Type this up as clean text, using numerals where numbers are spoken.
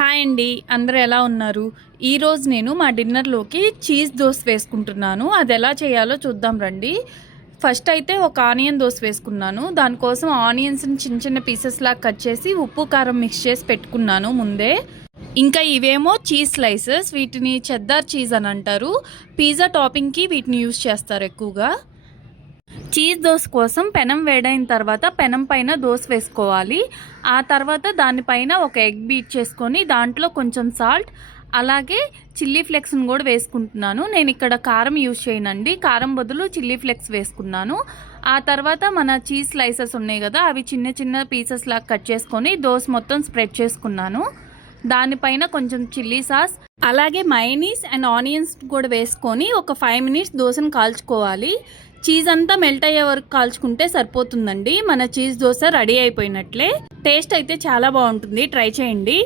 Hi అండి, అందరూ ఎలా ఉన్నారు? ఈరోజు నేను మా డిన్నర్లోకి చీజ్ దోశ వేసుకుంటున్నాను. అది ఎలా చేయాలో చూద్దాం రండి. ఫస్ట్ అయితే ఒక ఆనియన్ దోశ వేసుకున్నాను. దానికోసం ఆనియన్స్ని చిన్న చిన్న పీసెస్ లాగా కట్ చేసి ఉప్పు కారం మిక్స్ చేసి పెట్టుకున్నాను ముందే. ఇంకా ఇవేమో చీజ్ స్లైసెస్, వీటిని చెద్దార్ చీజ్ అని అంటారు. పిజ్జా టాపింగ్కి వీటిని యూజ్ చేస్తారు ఎక్కువగా. చీజ్ దోశ కోసం పెనం వేడైన తర్వాత పెనం పైన దోశ వేసుకోవాలి. ఆ తర్వాత దానిపైన ఒక ఎగ్ బీట్ చేసుకొని దాంట్లో కొంచెం సాల్ట్ అలాగే చిల్లీ ఫ్లేక్స్ని కూడా వేసుకుంటున్నాను. నేను ఇక్కడ కారం యూజ్ చేయనండి, కారం బదులు చిల్లీ ఫ్లేక్స్ వేసుకున్నాను. ఆ తర్వాత మన చీజ్ స్లైసెస్ ఉన్నాయి కదా, అవి చిన్న చిన్న పీసెస్ లాగా కట్ చేసుకొని దోశ మొత్తం స్ప్రెడ్ చేసుకున్నాను. దానిపైన కొంచెం చిల్లీ సాస్ అలాగే మయోనీస్ అండ్ ఆనియన్స్ కూడా వేసుకొని ఒక 5 minutes దోశను కాల్చుకోవాలి. చీజ్ అంతా మెల్ట్ అయ్యే వరకు కాల్చుకుంటే సరిపోతుందండి. మన చీజ్ దోశ రెడీ అయిపోయినట్లే. టేస్ట్ అయితే చాలా బాగుంటుంది, ట్రై చేయండి.